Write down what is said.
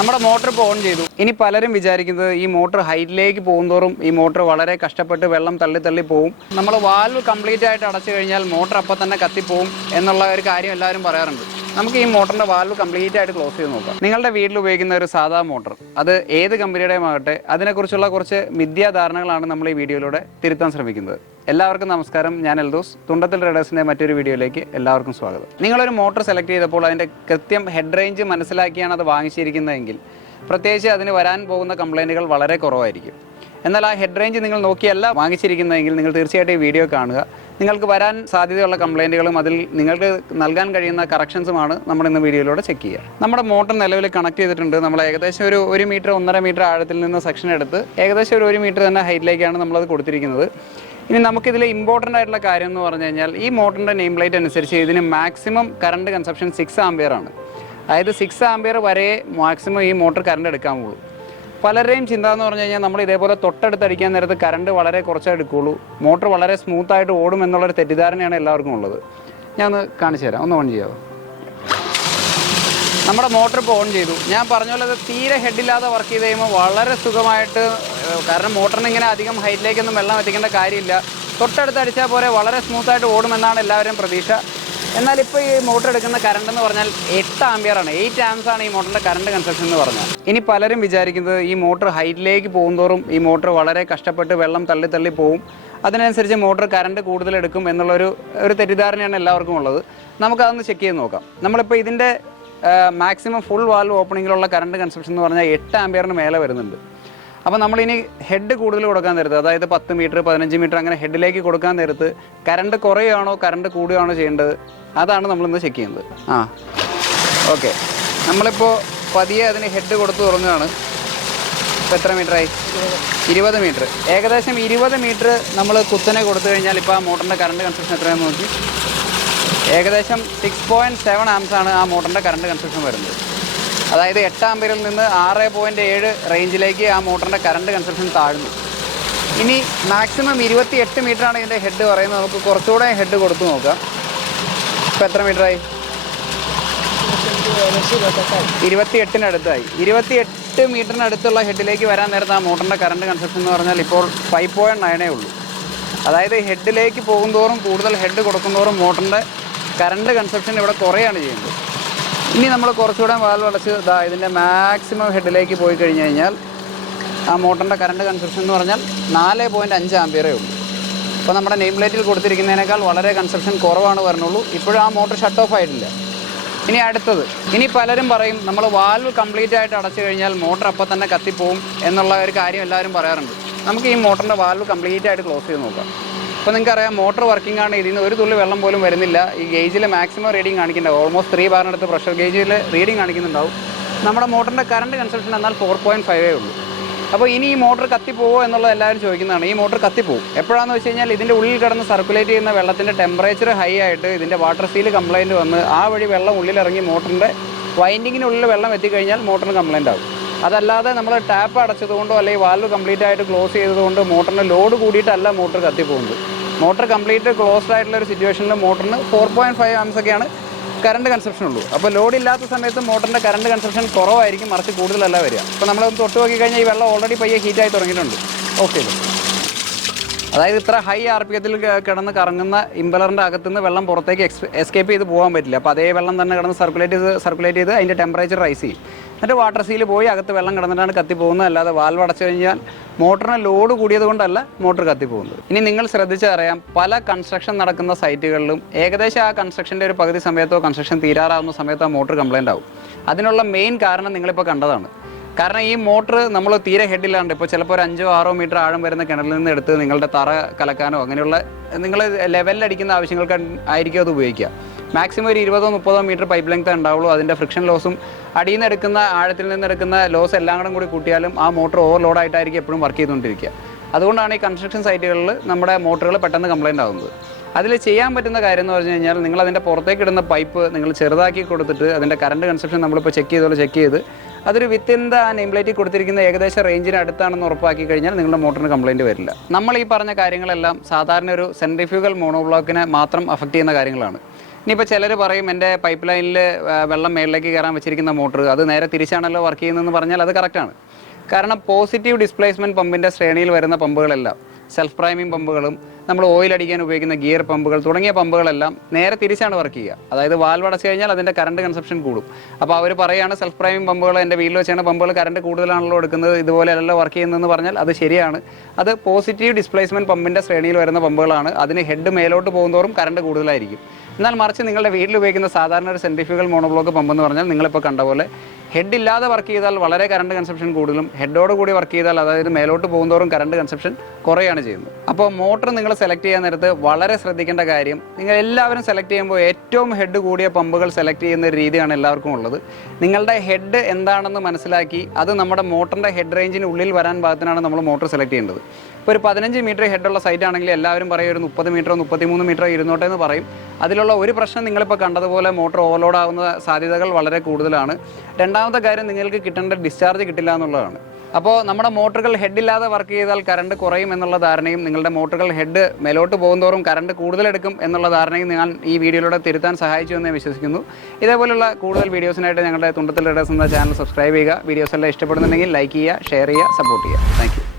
നമ്മുടെ മോട്ടർ ഇപ്പോൾ ഓൺ ചെയ്തു. ഇനി പലരും വിചാരിക്കുന്നത് ഈ മോട്ടർ ഹൈറ്റിലേക്ക് പോകുന്തോറും ഈ മോട്ടർ വളരെ കഷ്ടപ്പെട്ട് വെള്ളം തള്ളി പോകും. നമ്മൾ വാൽവ് കംപ്ലീറ്റ് ആയിട്ട് അടച്ചു കഴിഞ്ഞാൽ മോട്ടർ അപ്പം തന്നെ കത്തിപ്പോവും എന്നുള്ള ഒരു കാര്യം എല്ലാവരും പറയാറുണ്ട്. നമുക്ക് ഈ മോട്ടറിൻ്റെ വാൽവ് കംപ്ലീറ്റ് ആയിട്ട് ക്ലോസ് ചെയ്ത് നോക്കാം. നിങ്ങളുടെ വീട്ടിൽ ഉപയോഗിക്കുന്ന ഒരു സാധാ മോട്ടർ, അത് ഏത് കമ്പനിയുടെയും ആകട്ടെ, അതിനെക്കുറിച്ചുള്ള കുറച്ച് മിഥ്യാധാരണകളാണ് നമ്മൾ ഈ വീഡിയോയിലൂടെ തിരുത്താൻ ശ്രമിക്കുന്നത്. എല്ലാവർക്കും നമസ്കാരം. ഞാൻ എൽദോസ്. തുണ്ടത്തിൽ റൈഡേഴ്സിൻ്റെ മറ്റൊരു വീഡിയോയിലേക്ക് എല്ലാവർക്കും സ്വാഗതം. നിങ്ങളൊരു മോട്ടർ സെലക്ട് ചെയ്തപ്പോൾ അതിൻ്റെ കൃത്യം ഹെഡ് റേഞ്ച് മനസ്സിലാക്കിയാണ് അത് വാങ്ങിച്ചിരിക്കുന്നതെങ്കിൽ പ്രത്യേകിച്ച് അതിന് വരാൻ പോകുന്ന കംപ്ലയിൻറ്റുകൾ വളരെ കുറവായിരിക്കും. എന്നാൽ ആ ഹെഡ് റേഞ്ച് നിങ്ങൾ നോക്കിയല്ല വാങ്ങിച്ചിരിക്കുന്നതെങ്കിൽ നിങ്ങൾ തീർച്ചയായിട്ടും ഈ വീഡിയോ കാണുക. നിങ്ങൾക്ക് വരാൻ സാധ്യതയുള്ള കംപ്ലയിൻറ്റുകളും അതിൽ നിങ്ങൾക്ക് നൽകാൻ കഴിയുന്ന കറക്ഷൻസുമാണ് നമ്മൾ ഇന്ന് വീഡിയോയിലൂടെ ചെക്ക് ചെയ്യുക. നമ്മുടെ മോട്ടർ നിലവിൽ കണക്ട് ചെയ്തിട്ടുണ്ട്. നമ്മൾ ഏകദേശം ഒരു മീറ്റർ 1.5 മീറ്റർ ആഴത്തിൽ നിന്ന് സെക്ഷൻ എടുത്ത് ഏകദേശം ഒരു മീറ്റർ തന്നെ ഹൈറ്റിലേക്കാണ് നമ്മളത് കൊടുത്തിരിക്കുന്നത്. ഇനി നമുക്കിതിൽ ഇമ്പോർട്ടൻ്റ് ആയിട്ടുള്ള കാര്യം എന്ന് പറഞ്ഞു കഴിഞ്ഞാൽ ഈ മോട്ടറിൻ്റെ നെയിം പ്ലേറ്റ് അനുസരിച്ച് ഇതിന് മാക്സിമം കറണ്ട് കൺസപ്ഷൻ 6 ആംപിയർ ആണ്. അതായത് 6 ആംപിയർ വരെ മാക്സിമം ഈ മോട്ടർ കറണ്ട് എടുക്കാവുള്ളൂ. പലരുടെയും ചിന്ത എന്ന് പറഞ്ഞു കഴിഞ്ഞാൽ നമ്മൾ ഇതേപോലെ തൊട്ടടുത്തടിക്കാൻ നേരത്ത് കറണ്ട് വളരെ കുറച്ചേ എടുക്കുകയുള്ളൂ, മോട്ടർ വളരെ സ്മൂത്തായിട്ട് ഓടും എന്നുള്ളൊരു തെറ്റിദ്ധാരണയാണ് എല്ലാവർക്കും ഉള്ളത്. ഞാൻ ഒന്ന് കാണിച്ചു തരാം. ഒന്ന് ഓൺ ചെയ്യാമോ? നമ്മുടെ മോട്ടർ ഇപ്പോൾ ഓൺ ചെയ്തു. ഞാൻ പറഞ്ഞ പോലെ അത് തീരെ ഹെഡില്ലാതെ വർക്ക് ചെയ്ത് കഴിയുമ്പോൾ വളരെ സുഖമായിട്ട്, കാരണം മോട്ടറിന് ഇങ്ങനെ അധികം ഹൈറ്റിലേക്കൊന്നും വെള്ളം എത്തിക്കേണ്ട കാര്യമില്ല, തൊട്ടടുത്ത് അടിച്ചാൽ പോലെ വളരെ സ്മൂത്തായിട്ട് ഓടുമെന്നാണ് എല്ലാവരും പ്രതീക്ഷ. എന്നാൽ ഇപ്പോൾ ഈ മോട്ടർ എടുക്കുന്ന കറണ്ട് എന്ന് പറഞ്ഞാൽ 8 ആംപിയറാണ്. 8 ആംപ്സാണ് ഈ മോട്ടറിൻ്റെ കറണ്ട് കൺസപ്ഷൻ എന്ന് പറഞ്ഞാൽ. ഇനി പലരും വിചാരിക്കുന്നത് ഈ മോട്ടർ ഹൈറ്റിലേക്ക് പോകുന്തോറും ഈ മോട്ടർ വളരെ കഷ്ടപ്പെട്ട് വെള്ളം തള്ളി പോകും, അതിനനുസരിച്ച് മോട്ടർ കറണ്ട് കൂടുതലെടുക്കും എന്നുള്ളൊരു തെറ്റിദ്ധാരണയാണ് എല്ലാവർക്കും ഉള്ളത്. നമുക്കതൊന്ന് ചെക്ക് ചെയ്ത് നോക്കാം. നമ്മളിപ്പോൾ ഇതിൻ്റെ മാക്സിമം ഫുൾ വാൽവ് ഓപ്പണിങ്ങിലുള്ള കറണ്ട് കൺസപ്ഷൻ എന്ന് പറഞ്ഞാൽ 8 ആംപിയറിന് മേലെ വരുന്നുണ്ട്. അപ്പോൾ നമ്മളിനി ഹെഡ് കൂടുതൽ കൊടുക്കാൻ നേരത്ത്, അതായത് 10 മീറ്റർ 15 മീറ്റർ അങ്ങനെ ഹെഡിലേക്ക് കൊടുക്കാൻ നേരത്ത് കറണ്ട് കുറയുകയാണോ കറണ്ട് കൂടുകയാണോ ചെയ്യേണ്ടത്, അതാണ് നമ്മളിന്ന് ചെക്ക് ചെയ്യുന്നത്. ഓക്കെ, നമ്മളിപ്പോൾ പതിയെ അതിന് ഹെഡ് കൊടുത്ത് തുറന്നതാണ്. ഇപ്പോൾ എത്ര മീറ്ററായി? 20 മീറ്റർ. ഏകദേശം 20 മീറ്റർ നമ്മൾ കുത്തനെ കൊടുത്തു കഴിഞ്ഞാൽ ഇപ്പോൾ ആ മോട്ടറിൻ്റെ കറണ്ട് കൺസപ്ഷൻ എത്രയാണെന്ന് നോക്കി. ഏകദേശം 6.7 ആംസാണ് ആ മോട്ടറിൻ്റെ കറണ്ട് കൺസപ്ഷൻ വരുന്നത്. അതായത് 8 ആംപിയറിൽ നിന്ന് 6.7 റേഞ്ചിലേക്ക് ആ മോട്ടറിൻ്റെ കറണ്ട് കൺസപ്ഷൻ താഴ്ന്നു. ഇനി മാക്സിമം 28 മീറ്ററാണ് ഇതിൻ്റെ ഹെഡ് പറയുന്നത്. നമുക്ക് കുറച്ചുകൂടെ ഹെഡ് കൊടുത്തു നോക്കാം. ഇപ്പോൾ എത്ര മീറ്ററായി? 28-അടുത്തായി. 28 മീറ്ററിനടുത്തുള്ള ഹെഡിലേക്ക് വരാൻ നേരത്തെ ആ മോട്ടറിൻ്റെ കറണ്ട് കൺസപ്ഷൻ എന്ന് പറഞ്ഞാൽ ഇപ്പോൾ 5.9 ഉള്ളൂ. അതായത് ഹെഡിലേക്ക് പോകുന്തോറും കൂടുതൽ ഹെഡ് കൊടുക്കുന്തോറും മോട്ടറിൻ്റെ കറണ്ട് കൺസപ്ഷൻ ഇവിടെ കുറയാണ് ചെയ്യുന്നത്. ഇനി നമ്മൾ കുറച്ചുകൂടെ വാൽവ് അടച്ച് ഇതിൻ്റെ മാക്സിമം ഹെഡിലേക്ക് പോയി കഴിഞ്ഞ് കഴിഞ്ഞാൽ ആ മോട്ടറിൻ്റെ കറണ്ട് കൺസപ്ഷൻ എന്ന് പറഞ്ഞാൽ 4.5 ആംപിയറേ ഉള്ളൂ. അപ്പോൾ നമ്മുടെ നെയിം പ്ലേറ്റിൽ കൊടുത്തിരിക്കുന്നതിനേക്കാൾ വളരെ കൺസപ്ഷൻ കുറവാണ് വരുന്നുള്ളൂ. ഇപ്പോഴും ആ മോട്ടർ ഷട്ട് ഓഫ് ആയിട്ടില്ല. ഇനി അടുത്തത്, ഇനി പലരും പറയും നമ്മൾ വാൽവ് കംപ്ലീറ്റ് ആയിട്ട് അടച്ചു കഴിഞ്ഞാൽ മോട്ടർ അപ്പം തന്നെ കത്തിപ്പോവും എന്നുള്ള ഒരു കാര്യം എല്ലാവരും പറയാറുണ്ട്. നമുക്ക് ഈ മോട്ടറിൻ്റെ വാൽവ് കംപ്ലീറ്റ് ആയിട്ട് ക്ലോസ് ചെയ്ത് നോക്കാം. അപ്പോൾ നിങ്ങൾക്കറിയാം മോട്ടർ വർക്കിംഗ് ആണ്. ഇതിൽ നിന്ന് ഒരു തുള്ളി വെള്ളം പോലും വരുന്നില്ല. ഈ ഗേജിൽ മാക്സിമം റീഡിങ് കാണിക്കുന്നുണ്ടാവും. ഓൾമോസ്റ്റ് 3 ബാറിനടുത്ത് പ്രഷർ ഗേജിൽ റീഡിങ് കാണിക്കുന്നുണ്ടാവും. നമ്മുടെ മോട്ടറിൻ്റെ കറണ്ട് കൺസപ്ഷൻ എന്നാൽ 4.5 ഉള്ളൂ. അപ്പോൾ ഇനി ഈ മോട്ടർ കത്തിപ്പോവോ എന്നുള്ളത് എല്ലാവരും ചോദിക്കുന്നതാണ്. ഈ മോട്ടർ കത്തിപ്പോവും. എപ്പോഴാണെന്ന് വെച്ച് കഴിഞ്ഞാൽ ഇതിൻ്റെ ഉള്ളിൽ കിടന്ന് സർക്കുലേറ്റ് ചെയ്യുന്ന വെള്ളത്തിൻ്റെ ടെമ്പറേച്ചർ ഹൈ ആയിട്ട് ഇതിൻ്റെ വാട്ടർ സീൽ കംപ്ലയിൻറ്റ് വന്ന് ആ വഴി വെള്ളം ഉള്ളിലിറങ്ങി മോട്ടറിൻ്റെ വൈൻഡിങ്ങിനുള്ളിൽ വെള്ളം എത്തിക്കഴിഞ്ഞാൽ മോട്ടറിന് കംപ്ലയിൻ്റ് ആവും. അതല്ലാതെ നമ്മൾ ടാപ്പ് അടച്ചതുകൊണ്ടോ അല്ലെങ്കിൽ വാൽവ് കംപ്ലീറ്റ് ആയിട്ട് ക്ലോസ് ചെയ്തതുകൊണ്ട് മോട്ടറിന് ലോഡ് കൂടിയിട്ടല്ല മോട്ടർ കത്തിപ്പോകുന്നത്. മോട്ടർ കംപ്ലീറ്റ് ക്ലോസ്ഡ് ആയിട്ടുള്ള ഒരു സിറ്റുവേഷനിൽ മോട്ടറിന് 4.5 ആംസൊക്കെയാണ് കറണ്ട് കൺസപ്ഷൻ ഉള്ളൂ. അപ്പോൾ ലോഡ് ഇല്ലാത്ത സമയത്ത് മോട്ടറിൻ്റെ കറണ്ട് കൺസപ്ഷൻ കുറവായിരിക്കും, മറിച്ച് കൂടുതലല്ല വരിക. അപ്പോൾ നമ്മളൊന്ന് തൊട്ട് നോക്കി കഴിഞ്ഞാൽ ഈ വെള്ളം ഓൾറെഡി പയ്യെ ഹീറ്റായി തുടങ്ങിയിട്ടുണ്ട്. ഓക്കെ, അതായത് ഇത്ര ഹൈ RPM കിടന്ന് കറങ്ങുന്ന ഇമ്പലറിൻ്റെ അകത്തുനിന്ന് വെള്ളം പുറത്തേക്ക് എസ്കേപ്പ് ചെയ്ത് പോകാൻ പറ്റില്ല. അപ്പോൾ അതേ വെള്ളം തന്നെ കിടന്ന് സർക്കുലേറ്റ് ചെയ്ത് അതിൻ്റെ ടെമ്പറേച്ചർ റൈസ് ചെയ്യും. എന്നിട്ട് വാട്ടർ സീൽ പോയി അകത്ത് വെള്ളം കിടന്നിട്ടാണ് കത്തിപ്പോകുന്നത്. അല്ലാതെ വാൽവ് അടച്ചു കഴിഞ്ഞാൽ മോട്ടറിന് ലോഡ് കൂടിയത് കൊണ്ടല്ല മോട്ടർ കത്തിപ്പോകുന്നത്. ഇനി നിങ്ങൾ ശ്രദ്ധിച്ചറിയാം, പല കൺസ്ട്രക്ഷൻ നടക്കുന്ന സൈറ്റുകളിലും ഏകദേശം ആ കൺസ്ട്രക്ഷൻ്റെ ഒരു പകുതി സമയത്തോ കൺസ്ട്രക്ഷൻ തീരാറാവുന്ന സമയത്തോ ആ മോട്ടർ കംപ്ലയിൻ്റ് ആവും. അതിനുള്ള മെയിൻ കാരണം നിങ്ങളിപ്പോൾ കണ്ടതാണ്. കാരണം ഈ മോട്ടർ നമ്മൾ തീരെ ഹെഡില്ലാണ്ട് ഇപ്പോൾ ചിലപ്പോൾ ഒരു 5-6 മീറ്റർ ആഴം വരുന്ന കിണറിൽ നിന്ന് എടുത്ത് നിങ്ങളുടെ തറ കലക്കാനോ അങ്ങനെയുള്ള നിങ്ങൾ ലെവലിലടിക്കുന്ന ആവശ്യങ്ങൾക്ക് ആയിരിക്കും അത് ഉപയോഗിക്കുക. മാക്സിമം ഒരു 20-30 മീറ്റർ പൈപ്പ് ലെങ്ത് ഉണ്ടാവുള്ളൂ. അതിൻ്റെ ഫ്രിക്ഷൻ ലോസും അടിയിൽ നിന്ന് എടുക്കുന്ന ആഴത്തിൽ നിന്ന് എടുക്കുന്ന ലോസ് എല്ലാം കൂടി കൂട്ടിയാലും ആ മോട്ടർ ഓവർലോഡായിട്ടായിരിക്കും എപ്പോഴും വർക്ക് ചെയ്തുകൊണ്ടിരിക്കുക. അതുകൊണ്ടാണ് ഈ കൺസ്ട്രക്ഷൻ സൈറ്റുകളിൽ നമ്മുടെ മോട്ടറുകൾ പെട്ടെന്ന് കംപ്ലയിൻ്റ് ആകുന്നത്. അതിൽ ചെയ്യാൻ പറ്റുന്ന കാര്യം എന്ന് പറഞ്ഞു കഴിഞ്ഞാൽ നിങ്ങൾ അതിൻ്റെ പുറത്തേക്ക് ഇടുന്ന പൈപ്പ് നിങ്ങൾ ചെറുതാക്കി കൊടുത്തിട്ട് അതിൻ്റെ കറണ്ട് കൺസപ്ഷൻ നമ്മളിപ്പോൾ ചെക്ക് ചെയ്ത് അതൊരു വിത്തിൻ ദ നെയിം പ്ലേറ്റിൽ കൊടുത്തിരിക്കുന്ന ഏകദേശം റേഞ്ചിന് അടുത്താണെന്ന് ഉറപ്പാക്കി കഴിഞ്ഞാൽ നിങ്ങളുടെ മോട്ടറിന് കംപ്ലയിൻറ്റ് വരില്ല. നമ്മൾ ഈ പറഞ്ഞ കാര്യങ്ങളെല്ലാം സാധാരണ ഒരു സെൻട്രിഫ്യൂഗൽ മോണോബ്ലോക്കിനെ മാത്രം അഫക്റ്റ് ചെയ്യുന്ന കാര്യങ്ങളാണ്. ഇനിയിപ്പോൾ ചിലർ പറയും എൻ്റെ പൈപ്പ് ലൈനിൽ വെള്ളം മേളിലേക്ക് കയറാൻ വെച്ചിരിക്കുന്ന മോട്ടർ അത് നേരെ തിരിച്ചാണല്ലോ വർക്ക് ചെയ്യുന്നതെന്ന് പറഞ്ഞാൽ അത് കറക്റ്റാണ്. കാരണം പോസിറ്റീവ് ഡിസ്പ്ലേസ്മെൻറ്റ് പമ്പിൻ്റെ ശ്രേണിയിൽ വരുന്ന പമ്പുകളെല്ലാം സെൽഫ് പ്രൈമിംഗ് പമ്പുകളും നമ്മൾ ഓയിൽ അടിക്കാൻ ഉപയോഗിക്കുന്ന ഗിയർ പമ്പുകൾ തുടങ്ങിയ പമ്പുകളെല്ലാം നേരെ തിരിച്ചാണ് വർക്ക് ചെയ്യുക. അതായത് വാൽവ് അടച്ചു കഴിഞ്ഞാൽ അതിൻ്റെ കറണ്ട് കൺസപ്ഷൻ കൂടും. അപ്പോൾ അവർ പറയുകയാണ് സെൽഫ് പ്രൈമിംഗ് പമ്പുകൾ എൻ്റെ വീട്ടിൽ വെച്ചാണ് പമ്പുകൾ കറണ്ട് കൂടുതലാണല്ലോ എടുക്കുന്നത്, ഇതുപോലെയല്ലോ വർക്ക് ചെയ്യുന്നതെന്ന് പറഞ്ഞാൽ അത് ശരിയാണ്. അത് പോസിറ്റീവ് ഡിസ്പ്ലേസ്മെൻറ്റ് പമ്പിൻ്റെ ശ്രേണിയിൽ വരുന്ന പമ്പുകളാണ്. അതിന് ഹെഡ് മേലോട്ട് പോകുന്നതോറും കറണ്ട് കൂടുതലായിരിക്കും. എന്നാൽ മറിച്ച് നിങ്ങളുടെ വീട്ടിൽ ഉപയോഗിക്കുന്ന സാധാരണ ഒരു സെൻട്രിഫ്യൂഗൽ മോണോബ്ലോക്ക് പമ്പ് എന്ന് പറഞ്ഞാൽ നിങ്ങളിപ്പോൾ കണ്ട പോലെ ഹെഡ് ഇല്ലാതെ വർക്ക് ചെയ്താൽ വളരെ കറണ്ട് കൺസപ്ഷൻ കൂടുതലും, ഹെഡോട് കൂടി വർക്ക് ചെയ്താൽ അതായത് മേലോട്ട് പോകുന്നതോറും കറണ്ട് കൺസപ്ഷൻ കുറയാണ് ചെയ്യുന്നത്. അപ്പോൾ മോട്ടർ നിങ്ങൾ സെലക്ട് ചെയ്യാൻ നേരത്ത് വളരെ ശ്രദ്ധിക്കേണ്ട കാര്യം, നിങ്ങൾ എല്ലാവരും സെലക്ട് ചെയ്യുമ്പോൾ ഏറ്റവും ഹെഡ് കൂടിയ പമ്പുകൾ സെലക്ട് ചെയ്യുന്ന ഒരു രീതിയാണ് എല്ലാവർക്കും ഉള്ളത്. നിങ്ങളുടെ ഹെഡ് എന്താണെന്ന് മനസ്സിലാക്കി അത് നമ്മുടെ മോട്ടറിൻ്റെ ഹെഡ് റേഞ്ചിന് ഉള്ളിൽ വരാൻ പാകത്തിനാണ് നമ്മൾ മോട്ടർ സെലക്ട് ചെയ്യേണ്ടത്. ഇപ്പോൾ ഒരു 15 മീറ്റർ ഹെഡുള്ള സൈറ്റ് ആണെങ്കിൽ എല്ലാവരും പറയും ഒരു 30 മീറ്ററോ 33 മീറ്ററോ ഇരുന്നോട്ടെ എന്ന് പറയും. അതിലുള്ള ഒരു പ്രശ്നം നിങ്ങളിപ്പോൾ കണ്ടതുപോലെ മോട്ടർ ഓവർലോഡ് ആവുന്ന സാധ്യതകൾ വളരെ കൂടുതലാണ്. രണ്ടാമത്തെ കാര്യം, നിങ്ങൾക്ക് കിട്ടേണ്ട ഡിസ്ചാർജ് കിട്ടില്ല എന്നുള്ളതാണ്. അപ്പോൾ നമ്മുടെ മോട്ടറുകൾ ഹെഡില്ലാതെ വർക്ക് ചെയ്താൽ കറണ്ട് കുറയും എന്നുള്ള ധാരണയും നിങ്ങളുടെ മോട്ടറുകൾ ഹെഡ് മേലോട്ട് പോകുന്നതോറും കറണ്ട് കൂടുതലെടുക്കും എന്നുള്ള ധാരണയും ഞാൻ ഈ വീഡിയോയിലൂടെ തിരുത്താൻ സഹായിച്ചു എന്ന് ഞാൻ വിശ്വസിക്കുന്നു. ഇതേപോലുള്ള കൂടുതൽ വീഡിയോസിനായിട്ട് ഞങ്ങളുടെ തുണ്ടത്തിൽ റേഡേഴ്സ് എന്ന ചാനൽ സബ്സ്ക്രൈബ് ചെയ്യുക. വീഡിയോസ് എല്ലാം ഇഷ്ടപ്പെടുന്നുണ്ടെങ്കിൽ ലൈക്ക് ചെയ്യുക, ഷെയർ ചെയ്യുക, സപ്പോർട്ട് ചെയ്യുക. Thank you.